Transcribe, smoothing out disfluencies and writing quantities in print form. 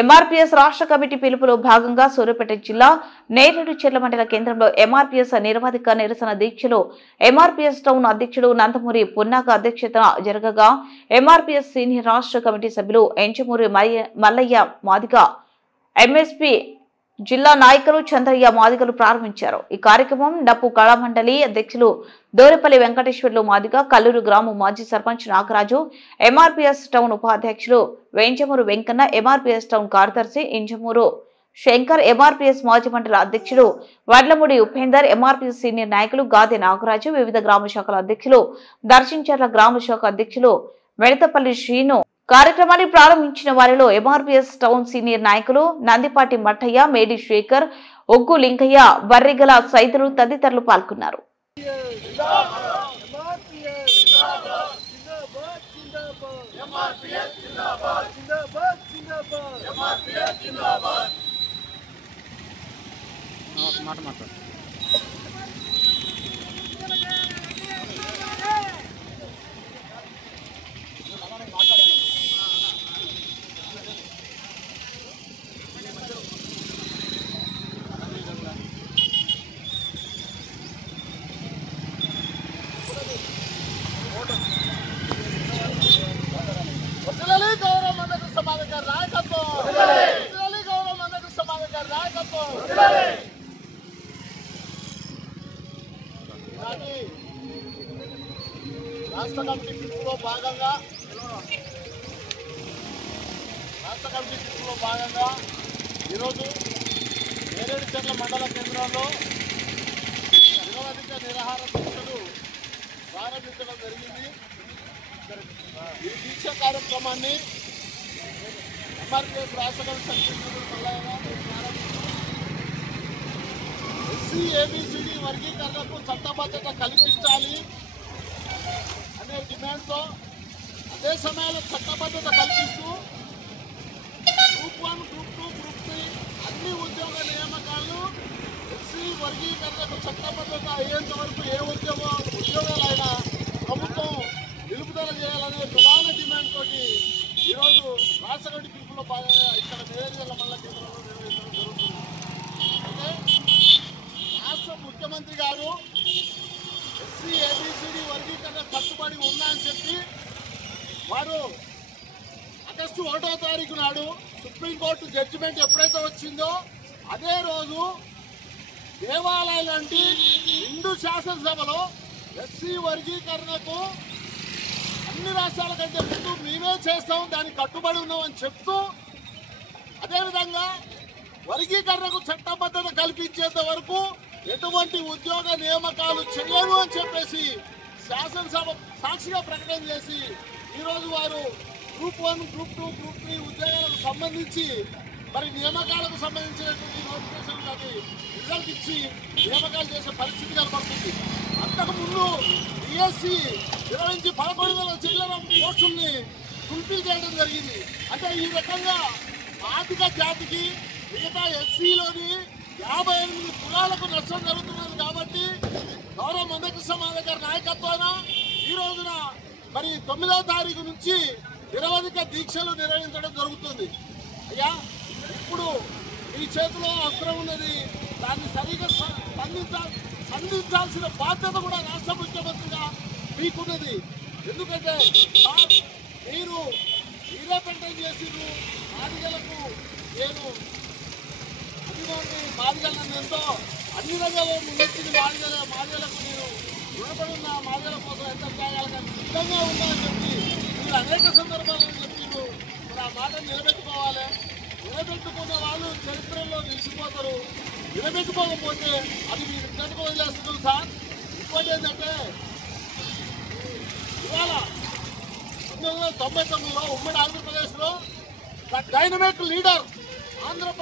MRPS రాష్ట్ర committee పిలుపులో భాగంగా సూర్యాపేట జిల్లా నేరేడు చెర్ల మండల కేంద్రంలో ఎంఆర్పీఎస్ నిరవధిక నిరసన దీక్షలో ఎంఆర్పీఎస్ టౌన్ అధ్యక్షుడు నందమూరి పున్నాక అధ్యక్షతన జరగగా ఎంఆర్పీఎస్ సీనియర్ రాష్ట్ర కమిటీ సభ్యులు ఎంచమూరి మల్లయ్య మాదిగ ఎంఎస్పీ జిల్లా నాయకులు చంద్రయ్య మాదిగలు ప్రారంభించారు। ఈ కార్యక్రమం డప్పు కళామండలి అధ్యక్షులు దోరెపల్లి వెంకటేశ్వర్లు మాదిగ, కల్లూరు గ్రామ మాజీ సర్పంచ్ నాగరాజు, ఎంఆర్పీఎస్ టౌన్ ఉపాధ్యక్షులు వెంచమూరు వెంకన్న, ఎంఆర్పీఎస్ టౌన్ కార్యదర్శి ఇంజమూరు శంకర్, ఎంఆర్పీఎస్ మాజీ మండల అధ్యక్షుడు వడ్లమూడి ఉపేందర్, ఎంఆర్పీఎస్ సీనియర్ నాయకులు గాదె నాగరాజు, వివిధ గ్రామ శాఖల అధ్యక్షులు దర్శించర్ల గ్రామ శాఖ అధ్యక్షులు మెడతపల్లి శ్రీను కార్యక్రమాన్ని ప్రారంభించిన వారిలో ఎంఆర్పీఎస్ టౌన్ సీనియర్ నాయకులు నందిపాటి మట్టయ్య, మేడి శేఖర్, ఒగ్గు లింకయ్య, బర్రిగల సైదులు తదితరులు పాల్గొన్నారు। రాష్ట్ర కమిటీ పిలుపులో భాగంగా ఈరోజు నేరేడు చెర్ల మండల కేంద్రంలో నిరవధిక నిరాహార దీక్షలు ప్రారంభించడం జరిగింది। ఈ దీక్ష కార్యక్రమాన్ని ఎంఆర్పీఎస్ రాష్ట్ర కమిటీ సభ్యులు ఎస్సీ ఏబిసిడి వర్గీకరణకు చట్టబద్ధత కల్పించాలి అనే డిమాండ్తో అదే సమయంలో చట్టబద్ధత కల్పిస్తూ గ్రూప్ 1, గ్రూప్ 2, గ్రూప్ 3 అన్ని ఉద్యోగ నియామకాలు ఎస్సీ వర్గీకరణకు చట్టబద్ధత అయ్యేంత వరకు ఏ ఉద్యోగాలైనా ప్రభుత్వం నిలుపుదల చేయాలనే ప్రధాన డిమాండ్ తోటి ఈరోజు రాష్ట్ర కమిటీ పిలుపులో భాగంగా ఇక్కడ నేరేడు చెర్ల మండల కేంద్రంలో నిర్వహించడం జరుగుతుంది। అయితే రాష్ట్ర ముఖ్యమంత్రి గారు ఎస్సీ ఏబిసిడి వర్గీకరణ కట్టుబడి ఉన్నా అని చెప్పి వారు ఆగస్టు 1వ తారీఖు నాడు సుప్రీంకోర్టు జడ్జిమెంట్ ఎప్పుడైతే వచ్చిందో అదే రోజు దేవాలయం లాంటి హిందూ శాసనసభలో ఎస్సీ వర్గీకరణకు అన్ని రాష్ట్రాల కంటే ముందు మేమే చేస్తాం, దానికి కట్టుబడి ఉన్నామని చెప్తూ అదేవిధంగా వర్గీకరణకు చట్టబద్ధత కల్పించేంత వరకు ఎటువంటి ఉద్యోగ నియామకాలు చేయరు అని చెప్పేసి శాసనసభ సాక్షిగా ప్రకటన చేసి ఈరోజు వారు గ్రూప్ 1, గ్రూప్ 2, గ్రూప్ 3 ఉద్యోగాలకు సంబంధించి మరి నియామకాలకు సంబంధించినటువంటి నోటిఫికేషన్ అది రిజల్ట్ ఇచ్చి నియామకాలు చేసే పరిస్థితి కనబడుతుంది। అంతకుముందు డిఎస్సి నిర్వహించి 11,000 చిల్లర పోస్టుల్ని ఫుల్ఫిల్ చేయడం జరిగింది। అంటే ఈ రకంగా ఆర్థిక జాతికి మిగతా ఎస్సీలోని 58 కులాలకు నష్టం జరుగుతున్నది కాబట్టి గౌరవ మందకృష్ణ మాదిగ గారి నాయకత్వాన ఈ రోజున మరి 9వ తారీఖు నుంచి నిరవధిక దీక్షలు నిర్వహించడం జరుగుతుంది। అయ్యా ఇప్పుడు మీ చేతిలో అస్త్రం ఉన్నది, దాన్ని సరిగా సంధించాల్సిన బాధ్యత కూడా రాష్ట్ర ముఖ్యమంత్రిగా మీకున్నది। ఎందుకంటే మీరే ప్రకటన చేసిర్రు మాదిగలకు నేను మాదిగలను ఎంతో అన్ని రంగాల్లో ముందెచ్చింది మాదిగలకు నేను రుణపడి ఉన్న మాదిగల కోసం ఎంత త్యాగాలకు సిద్ధంగా ఉన్నా అని చెప్పి మీరు అనేక సందర్భాలను చెప్పిర్రు। మరి ఆ మాట నిలబెట్టుకోవాలి। నిలబెట్టుకున్న వాళ్ళు చరిత్రలో నిలిచిపోతారు, నిలబెట్టుకోకపోతే అది మీరు ఇక్కడికి వదిలేస్తున్నారు సార్। ఇంకోటి ఏంటంటే ఇవాళ 1999లో ఉమ్మడి ఆంధ్రప్రదేశ్లో డైనమిక్ లీడర్ ఆంధ్రప్రదేశ్